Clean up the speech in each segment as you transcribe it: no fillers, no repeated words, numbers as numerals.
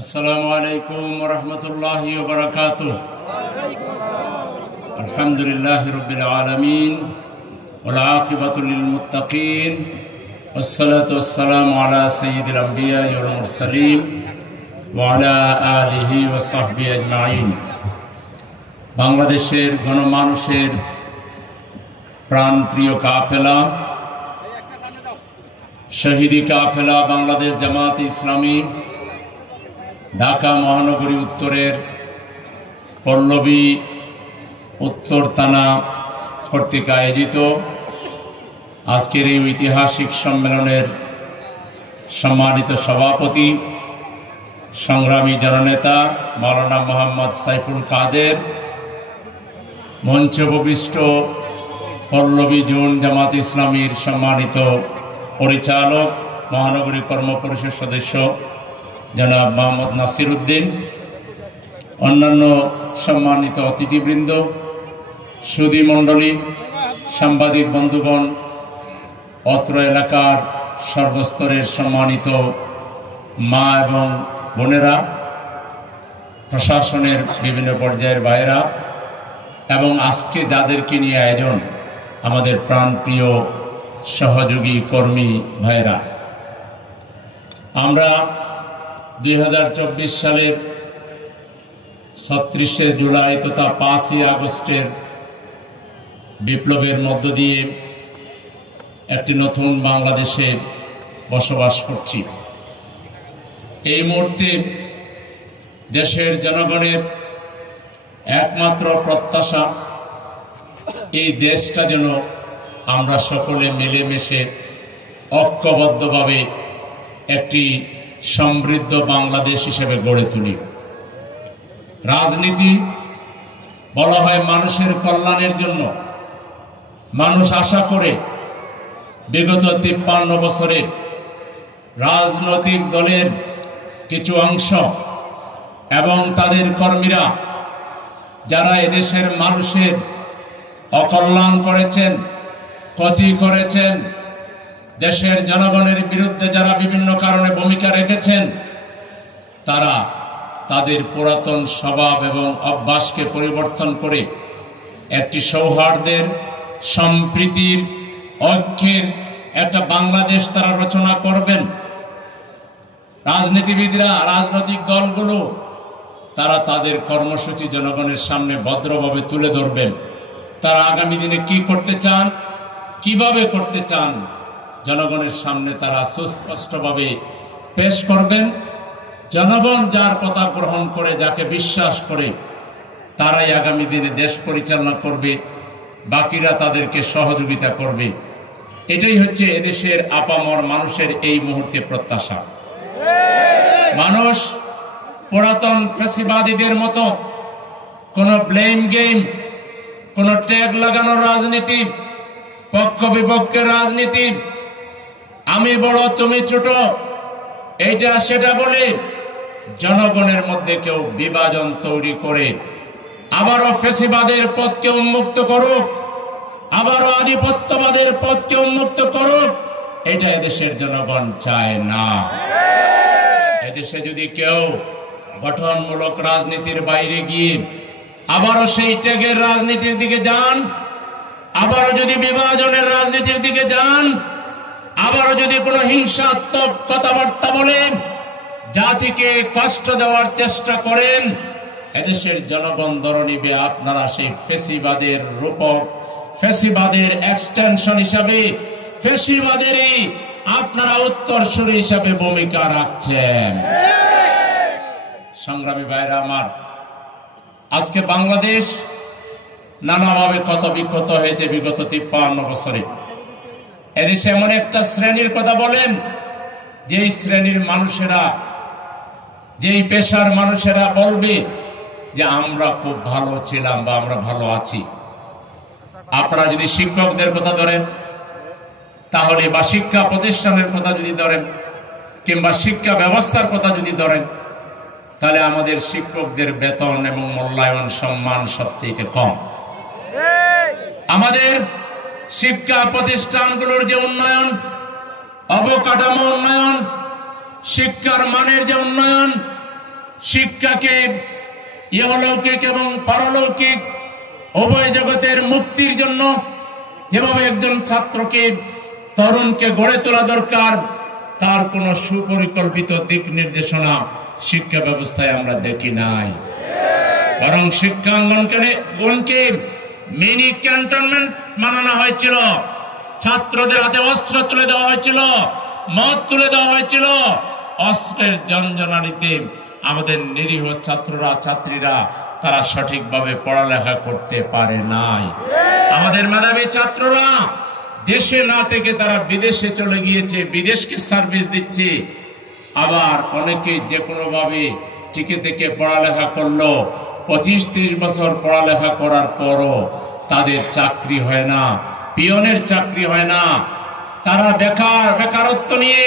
আসসালামু আলাইকুম ওয়া রাহমাতুল্লাহি ওয়া বারাকাতুহু। আলহামদুলিল্লাহি রাব্বিল আলামিন ওয়াল আকিবাতু লিল মুত্তাকিন ওয়াসসালাতু ওয়াসসালামু আলা সাইয়্যিদিল আমবিয়া ওয়াল মুরসালিন ওয়া আলা আলিহি ওয়া সাহবিহি আজমাইন। বাংলাদেশের গণমানুষের প্রাণপ্রিয় কাফেলা, শহীদি কাফেলা বাংলাদেশ জামাত ইসলামী ঢাকা মহানগরী উত্তরের পল্লবী উত্তর থানা কর্তৃক আয়োজিত আজকের এই ঐতিহাসিক সম্মেলনের সম্মানিত সভাপতি, সংগ্রামী জননেতা মাওলানা মোহাম্মদ সাইফুল কাদের, মঞ্চে উপবিষ্ট পল্লবী জোন জামাত ইসলামীর সম্মানিত পরিচালক, মহানগরী কর্ম পরিষদ সদস্য জনাব মোহাম্মদ নাসির উদ্দিন, অন্যান্য সম্মানিত অতিথিবৃন্দ, সুধী মণ্ডলী, সাংবাদিক বন্ধুগণ, অত্র এলাকার সর্বস্তরের সম্মানিত মা এবং বোনেরা, প্রশাসনের বিভিন্ন পর্যায়ের ভাইয়েরা এবং আজকে যাদেরকে নিয়ে আয়োজন আমাদের প্রাণপ্রিয় সহযোগী কর্মী ভাইয়েরা, আমরা 2024 সালের 36শে জুলাই তথা 5ই আগস্টের বিপ্লবের মধ্য দিয়ে একটি নতুন বাংলাদেশে বসবাস করছি। এই মুহূর্তে দেশের জনগণের একমাত্র প্রত্যাশা এই দেশটা যেন আমরা সকলে মিলেমিশে ঐক্যবদ্ধভাবে একটি সমৃদ্ধ বাংলাদেশ হিসেবে গড়ে তুলি। রাজনীতি বলা হয় মানুষের কল্যাণের জন্য। মানুষ আশা করে বিগত 53 বছরে রাজনৈতিক দলের কিছু অংশ এবং তাদের কর্মীরা যারা এদেশের মানুষের অকল্যাণ করেছেন, ক্ষতি করেছেন, দেশের জনগণের বিরুদ্ধে যারা বিভিন্ন কারণে ভূমিকা রেখেছেন, তারা তাদের পুরাতন স্বভাব এবং অভ্যাসকে পরিবর্তন করে একটি সৌহার্দ্যের, সম্প্রীতির, ঐক্যের একটা বাংলাদেশ তারা রচনা করবেন। রাজনীতিবিদরা, রাজনৈতিক দলগুলো তারা তাদের কর্মসূচি জনগণের সামনে ভদ্রভাবে তুলে ধরবেন। তারা আগামী দিনে কি করতে চান, কিভাবে করতে চান, জনগণের সামনে তারা সুস্পষ্টভাবে পেশ করবেন। জনগণ যার কথা গ্রহণ করে, যাকে বিশ্বাস করে, তারাই আগামী দিনে দেশ পরিচালনা করবে, বাকিরা তাদেরকে সহযোগিতা করবে। এটাই হচ্ছে এদেশের আপামর মানুষের এই মুহূর্তে প্রত্যাশা। মানুষ পুরাতন ফ্যাসিবাদীদের মতো কোন ব্লেম গেম, কোন ট্যাগ লাগানোর রাজনীতি, পক্ষ বিপক্ষের রাজনীতি, আমি বড় তুমি ছোট, এইটা সেটা বলে জনগণের মধ্যে কেউ বিভাজন তৈরি করে আবারও ফ্যাসিবাদের পথকে উন্মুক্ত করুক, আবারও আধিপত্যবাদের পথকে উন্মুক্ত করুক, এটা এদেশের জনগণ চায় না। এদেশে যদি কেউ গঠনমূলক রাজনীতির বাইরে গিয়ে আবারও সেই ট্যাগের রাজনীতির দিকে যান, আবারও যদি বিভাজনের রাজনীতির দিকে যান, আবারও যদি কোনো হিংসাত্মক কথাবার্তা বলেন, জাতিকে কষ্ট দেওয়ার চেষ্টা করেন, এদেশের জনগণ ধরে নিবে আপনারা সেই ফ্যাসিবাদের রূপক, ফ্যাসিবাদের এক্সটেনশন হিসাবে, ফ্যাসিবাদেরই আপনারা উত্তরসূরি হিসাবে ভূমিকা রাখছেন। সংগ্রামী ভাইরা আমার, আজকে বাংলাদেশ নানাভাবে ক্ষত বিক্ষত হয়েছে বিগত 53 বছরে। এদেশে এমন একটা শ্রেণীর কথা বলেন, যেই শ্রেণীর মানুষেরা, যেই পেশার মানুষেরা বলবে যে আমরা খুব ভালো ছিলাম বা আমরা ভালো আছি। আপনারা যদি শিক্ষকদের কথা ধরেন তাহলে, বা শিক্ষা প্রতিষ্ঠানের কথা যদি ধরেন, কিংবা শিক্ষা ব্যবস্থার কথা যদি ধরেন, তাহলে আমাদের শিক্ষকদের বেতন এবং মূল্যায়ন, সম্মান সবচেয়ে কম। আমাদের শিক্ষা প্রতিষ্ঠানগুলোর যে উন্নয়ন, অবকাঠামো উন্নয়ন, শিক্ষার মানের যে উন্নয়ন, শিক্ষাকে ইহলৌকিক এবং পারলৌকিক উভয় জগতের মুক্তির জন্য যেভাবে একজন ছাত্রকে তরুণকে গড়ে তোলা দরকার, তার কোনো সুপরিকল্পিত দিক নির্দেশনা শিক্ষা ব্যবস্থায় আমরা দেখি নাই। বরং শিক্ষাঙ্গনকে মিনি ক্যান্টনমেন্ট বানানো হয়েছিল, ছাত্রদের হাতে অস্ত্র তুলে দেওয়া হয়েছিল, মদ তুলে দেওয়া হয়েছিল। অস্ত্রের জঞ্জনানিতে আমাদের নিরীহ ছাত্ররা ছাত্রীরা তারা সঠিকভাবে পড়ালেখা করতে পারে নাই। আমাদের মেধাবী ছাত্ররা দেশে না থেকে তারা বিদেশে চলে গিয়েছে, বিদেশকে সার্ভিস দিচ্ছে। আবার অনেকে যে কোনো ভাবে টিকে থেকে পড়ালেখা করলো, 25-30 বছর পড়ালেখা করার পরও তাদের চাকরি হয় না, পিয়নের চাকরি হয় না। তারা বেকারত্ব নিয়ে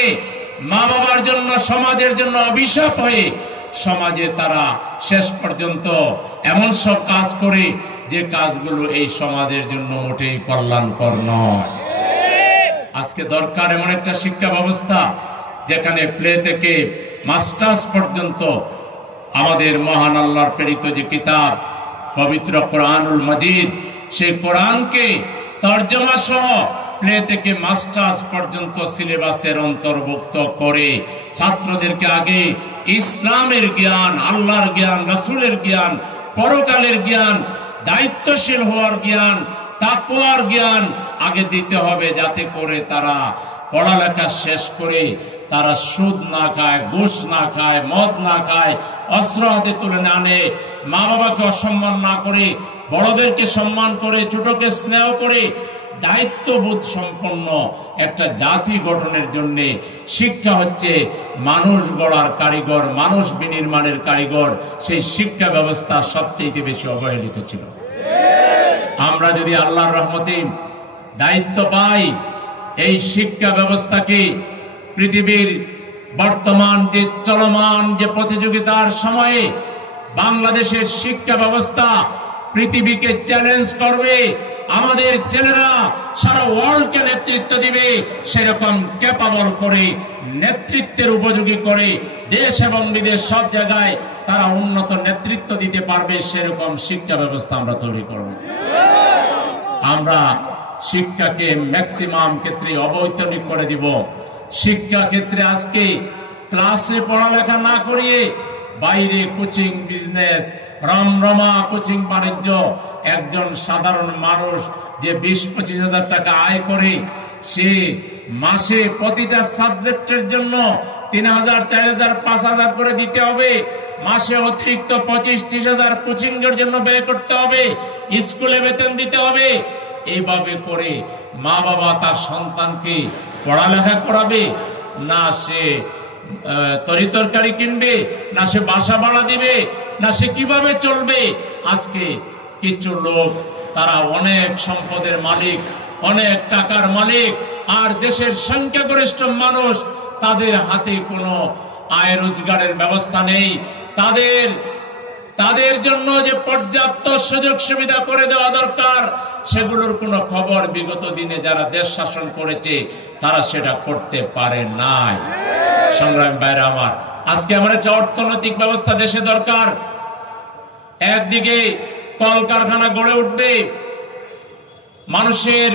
মা বাবার জন্য, সমাজের জন্য অভিশাপ হয়ে সমাজে তারা শেষ পর্যন্ত এমন সব কাজ করে যে কাজগুলো এই সমাজের জন্য মোটেই কল্যাণকর নয়। আজকে দরকার এমন একটা শিক্ষা ব্যবস্থা যেখানে প্লে থেকে মাস্টার্স পর্যন্ত আমাদের মহান আল্লাহর প্রেরিত যে কিতাব পবিত্র কোরআনুল মজিদ, সেই কোরআনকে তর্জমা সহ প্লে থেকে মাস্টার্স পর্যন্ত সিলেবাসের অন্তর্ভুক্ত করে ছাত্রদেরকে আগে ইসলামের জ্ঞান, আল্লাহর জ্ঞান, রাসূলের জ্ঞান, পরকালের জ্ঞান, দায়িত্বশীল হওয়ার জ্ঞান, তাকওয়ার জ্ঞান আগে দিতে হবে, যাতে করে তারা পড়ালেখা শেষ করে তারা সুদ না খায়, ঘুষ না খায়, মদ না খায়, অস্ত্র হাতে তুলে না আনে, মা বাবাকে অসম্মান না করে, বড়দেরকে সম্মান করে, ছোটকে স্নেহ করে দায়িত্ববোধ সম্পন্ন একটা জাতি গঠনের জন্য শিক্ষা হচ্ছে মানুষ গড়ার কারিগর, মানুষ বিনির্মাণের কারিগর। সেই শিক্ষা ব্যবস্থা সবচেয়ে বেশি অবহেলিত ছিল। আমরা যদি আল্লাহর রহমতে দায়িত্ব পাই, এই শিক্ষা ব্যবস্থাকে পৃথিবীর বর্তমান যে চলমান যে প্রতিযোগিতার সময়ে বাংলাদেশের শিক্ষা ব্যবস্থা পৃথিবীকে চ্যালেঞ্জ করবে, আমাদের ছেলেরা সারা ওয়ার্ল্ডকে নেতৃত্ব দিবে, সেরকম ক্যাপাবল করে, নেতৃত্বের উপযোগী করে দেশ এবং বিদেশ সব জায়গায় তারা উন্নত নেতৃত্ব দিতে পারবে, সেরকম শিক্ষা ব্যবস্থা আমরা তৈরি করব। আমরা শিক্ষাকে ম্যাক্সিমাম ক্ষেত্রে অবৈতনিক করে দিব। শিক্ষা ক্ষেত্রে আজকে ক্লাসে পড়ালেখা না করিয়ে বাইরে কোচিং বিজনেস, রমরমা কোচিং বাণিজ্য। একজন সাধারণ মানুষ যে 20-25 হাজার টাকা আয় করে, সে মাসে প্রতিটা সাবজেক্টের জন্য 3000, 4000, 5000 করে দিতে হবে। মাসে অতিরিক্ত 25-30 হাজার কোচিং এর জন্য ব্যয় করতে হবে, স্কুলে বেতন দিতে হবে। এইভাবে করে মা বাবা তার সন্তানকে পড়ালেখা করাবে না? সে তরিতরকারি কিনবে না? সে বাসা ভাড়া দিবে না? সে কিভাবে চলবে? আজকে কিছু লোক তারা অনেক সম্পদের মালিক, অনেক টাকার মালিক, আর দেশের সংখ্যাগরিষ্ঠ মানুষ, তাদের হাতে কোনো আয় রোজগারের ব্যবস্থা নেই। তাদের জন্য যে পর্যাপ্ত সুযোগ সুবিধা করে দেওয়া দরকার, সেগুলোর কোনো খবর বিগত দিনে যারা দেশ শাসন করেছে তারা সেটা করতে পারে নাই। সংগ্রামী ভাইরা আমার, আজকে আমার একটা অর্থনৈতিক ব্যবস্থা দেশে দরকার। একদিকে কলকারখানা গড়ে উঠবে, মানুষের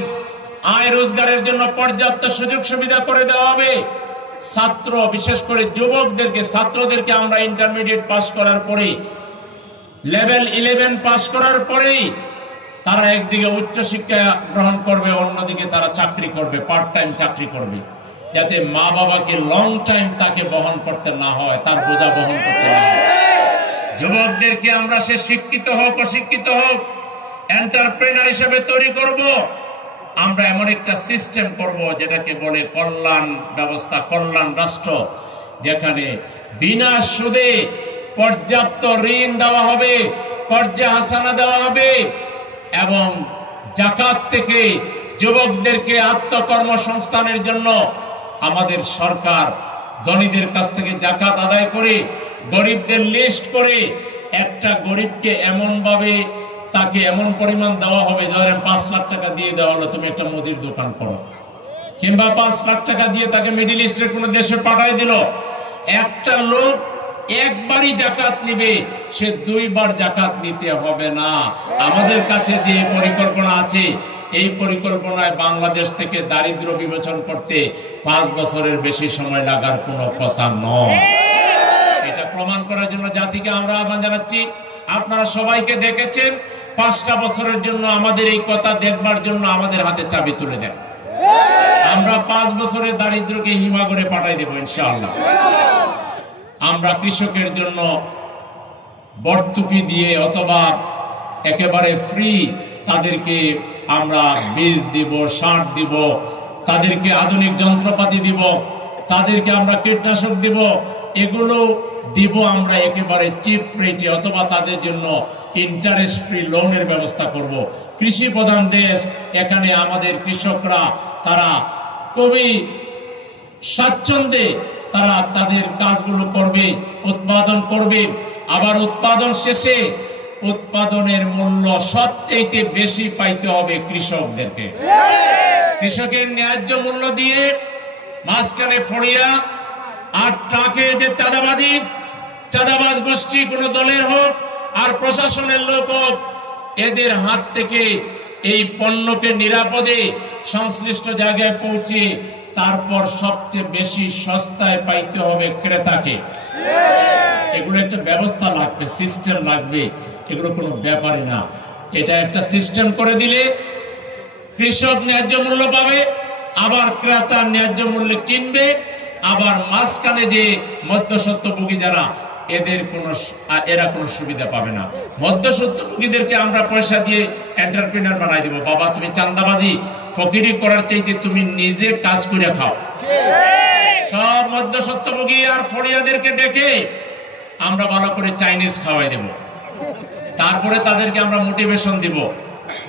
আয় রোজগারের জন্য পর্যাপ্ত সুযোগ সুবিধা করে দেওয়া হবে। ছাত্র, বিশেষ করে যুবকদেরকে, ছাত্রদেরকে আমরা ইন্টারমিডিয়েট পাস করার পরে, লেভেল 11 পাস করার পরেই তারা একদিকে উচ্চ শিক্ষা গ্রহণ করবে, অন্যদিকে তারা চাকরি করবে, পার্ট টাইম চাকরি করবে, যাতে মা বাবাকে লং টাইম তাকে বহন করতে না হয়, তার বোঝা বহন করতে না হয়। যুবকদেরকে আমরা সে শিক্ষিত হোক অশিক্ষিত হোক এন্টারপ্রেনার হিসেবে তৈরি করব। আমরা এমন একটা সিস্টেম করব যেটাকে বলে কল্যাণ ব্যবস্থা, কল্যাণ রাষ্ট্র, যেখানে বিনা সুদে পর্যাপ্ত ঋণ দেওয়া হবে, কর্জা হাসানা দেওয়া হবে, এবং জাকাত থেকে যুবকদেরকে আত্মকর্মসংস্থানের জন্য আমাদের সরকার ধনীদের কাছ থেকে জাকাত আদায় করে গরিবদের লিস্ট করে একটা গরিবকে এমনভাবে তাকে এমন পরিমাণ দেওয়া হবে, ধরেন 5 লাখ টাকা দিয়ে দেওয়া হলো, তুমি একটা মুদির দোকান করো, কিংবা 5 লাখ টাকা দিয়ে তাকে মিডল ইস্টের কোনো দেশে পাঠাই দিল। একটা লোক একবারই জাকাত নিবে, সে দুইবার জাকাত নিতে হবে না। আমাদের কাছে যে পরিকল্পনা আছে, এই পরিকল্পনায় বাংলাদেশ থেকে দারিদ্র বিমোচন করতে 5 বছরের বেশি সময় লাগার কোনো কথা নয়। এটা প্রমাণ করার জন্য জাতিকে আমরা আহ্বান জানাচ্ছি। আপনারা সবাইকে দেখেছেন, 5টা বছরের জন্য আমাদের এই কথা দেখবার জন্য আমাদের হাতে চাবি তুলে দেন। আমরা 5 বছরের দারিদ্রকে হিমাগরে পাঠাই দেব ইনশাআল্লাহ। আমরা কৃষকের জন্য ভর্তুকি দিয়ে অথবা একেবারে ফ্রি তাদেরকে আমরা বীজ দিব, সার দিব, তাদেরকে আধুনিক যন্ত্রপাতি দিব, তাদেরকে আমরা কীটনাশক দিব, এগুলো দিব আমরা একেবারে চিপ রেটে, অথবা তাদের জন্য ইন্টারেস্ট ফ্রি লোনের ব্যবস্থা করব। কৃষি প্রধান দেশ, এখানে আমাদের কৃষকরা তারা খুবই স্বাচ্ছন্দ্যে তারা তাদের কাজগুলো করবে, উৎপাদন করবে। আবার উৎপাদন শেষে উৎপাদনের মূল্য সবচেয়ে বেশি পাইতে হবে কৃষকদেরকে। কৃষকের ন্যায্য মূল্য দিয়ে মাঝখানে ফড়িয়া আর ট্রাকে যে চাঁদাবাজ গোষ্ঠী, কোনো দলের হোক আর প্রশাসনের লোক হোক, এদের হাত থেকে এই পণ্যকে নিরাপদে সংশ্লিষ্ট জায়গায় পৌঁছে তারপর সবচেয়ে বেশি সস্তায় পাইতে হবে ক্রেতাকে। এগুলো একটা ব্যবস্থা লাগবে, সিস্টেম লাগবে, এগুলো কোনো ব্যাপারই না। এটা একটা সিস্টেম করে দিলে কৃষক ন্যায্য মূল্য পাবে, আবার ক্রেতা ন্যায্য মূল্যে কিনবে, আবার মাঝখানে যে মধ্যস্বত্বভোগী যারা, এরা কোনো সুবিধা পাবে না। মধ্যস্বত্বভোগীদেরকে আমরা পয়সা দিয়ে এন্টারপ্রেনার বানাই দেবো। বাবা, তুমি চান্দাবাজি ফকিরি করার চাইতে তুমি নিজে কাজ করে খাও। সব মধ্যস্বত্বভোগী আর ফড়িয়াদেরকে ডেকে আমরা ভালো করে চাইনিজ খাওয়াই দেব। তারপরে তাদেরকে আমরা মোটিভেশন দিব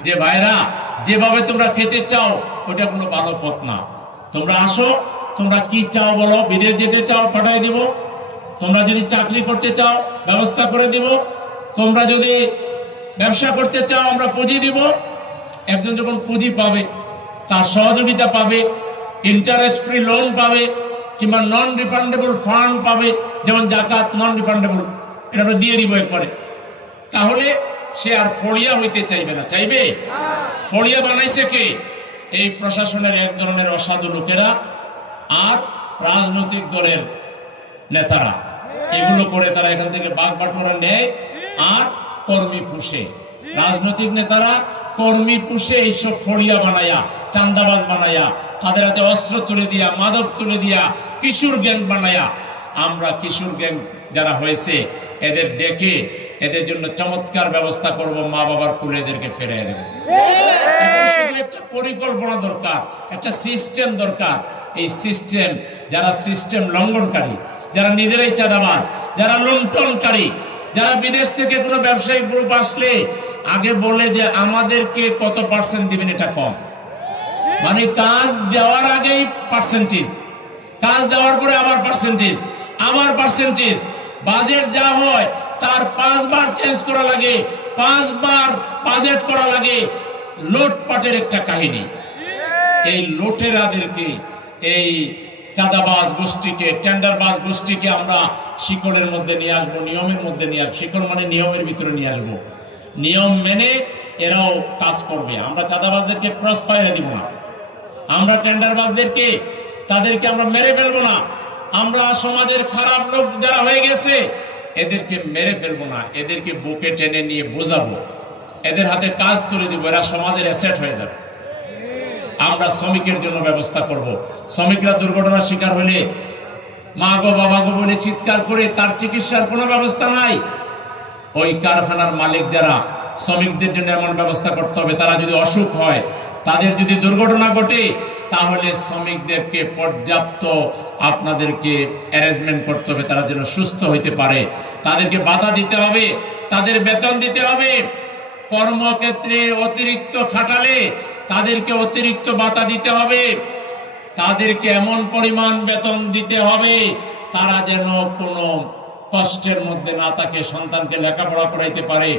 যে ভাইরা, যেভাবে তোমরা খেতে চাও ওটা কোনো ভালো পথ না। তোমরা আসো, তোমরা কি চাও বলো, বিদেশ যেতে চাও পাঠাই দিব, তোমরা যদি চাকরি করতে চাও ব্যবস্থা করে দিব, তোমরা যদি ব্যবসা করতে চাও আমরা পুঁজি দিব। একজন যখন পুঁজি পাবে, তার সহযোগিতা পাবে, ইন্টারেস্ট ফ্রি লোন পাবে, কিংবা নন রিফান্ডেবল ফান্ড পাবে, যেমন জাকাত নন রিফান্ডেবল, এটা আমরা দিয়ে দিব একবারে। তাহলে সে আর ফড়িয়া হইতে চাইবে না। চাইবে? ফড়িয়া বানাইছে কে? এই প্রশাসনের এক ধরনের অসাধু লোকেরা আর রাজনৈতিক দলের নেতারা। এগুলো করে তারা এখান থেকে বাগবাটোয়ারা নেয় আর কর্মী পুষে। রাজনৈতিক নেতারা কর্মী পুষে এইসব ফড়িয়া বানায়া, চান্দাবাজ বানায়া, তাদের হাতে অস্ত্র তুলে দিয়া, মাদক তুলে দিয়া, কিশোর গ্যাং বানায়া। আমরা কিশোর গ্যাং যারা হয়েছে এদের ডেকে এদের জন্য চমৎকার ব্যবস্থা করব, মা বাবার কুলে এদেরকে ফেরিয়ে দেব। শুধু একটা পরিকল্পনা দরকার, একটা সিস্টেম দরকার। এই সিস্টেম, যারা সিস্টেম লঙ্ঘনকারী, যারা নিজেরাই চাঁদাবাজ, যারা লুণ্ঠনকারী, যারা বিদেশ থেকে কোনো ব্যবসায়িক গ্রুপ আসলে আগে বলে যে আমাদেরকে কত পার্সেন্ট দিবেন, এটা কম, মানে কাজ দেওয়ার আগেই পার্সেন্টেজ, কাজ দেওয়ার পরে আবার পার্সেন্টেজ, আবার পার্সেন্টেজ, বাজেট যা হয় তার 5 বার চেঞ্জ করা লাগে, 5 বার বাজেট করা লাগে। লোটপাটের একটা কাহিনী। এই লোটেরাদেরকে, এই চাঁদাবাজ গোষ্ঠীকে, টেন্ডারবাজ গোষ্ঠীকে আমরা শিকড়ের মধ্যে নিয়ে আসবো, নিয়মের মধ্যে নিয়ে আসবো। শিকড় মানে নিয়মের ভিতরে নিয়ে আসবো, নিয়ম মেনে এরাও কাজ করবে। আমরা চাঁদাবাজদেরকে ক্রস ফায়ারে দিব না, আমরা টেন্ডারবাজদেরকে তাদেরকে আমরা মেরে ফেলবো না, আমরা সমাজের খারাপ লোক যারা হয়ে গেছে এদেরকে মেরে ফেলবো না, এদেরকে বুকে টেনে নিয়ে বোঝাবো, এদের হাতে কাজ তুলে দিব, এরা সমাজের অ্যাসেট হয়ে যাবে। আমরা শ্রমিকের জন্য ব্যবস্থা করব। শ্রমিকরা দুর্ঘটনার শিকার হলে মা গো বাবা গো বলে চিৎকার করে তার চিকিৎসার কোনো ব্যবস্থা নাই। ওই কারখানার মালিক যারা, শ্রমিকদের জন্য এমন ব্যবস্থা করতে হবে, তারা যদি অসুখ হয়, তাদের যদি দুর্ঘটনা ঘটে, তাহলে শ্রমিকদেরকে পর্যাপ্ত আপনাদেরকে অ্যারেঞ্জমেন্ট করতে হবে, তারা যেন সুস্থ হইতে পারে। তাদেরকে ভাতা দিতে হবে, তাদের বেতন দিতে হবে। কর্মক্ষেত্রে অতিরিক্ত খাটালে তাদেরকে অতিরিক্ত ভাতা দিতে হবে, তাদেরকে এমন পরিমাণ বেতন দিতে হবে তারা যেন কোনো কষ্টের মধ্যে না থাকে, সন্তানকে লেখাপড়া করাইতে পারে,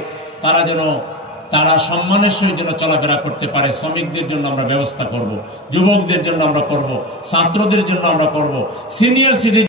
তারা সম্মানের সহিত যেন চলাফেরা করতে পারে। শ্রমিকদের জন্য আমরা ব্যবস্থা করব, যুবকদের জন্য আমরা করব, ছাত্রদের জন্য আমরা করব, সিনিয়র সিটিজেন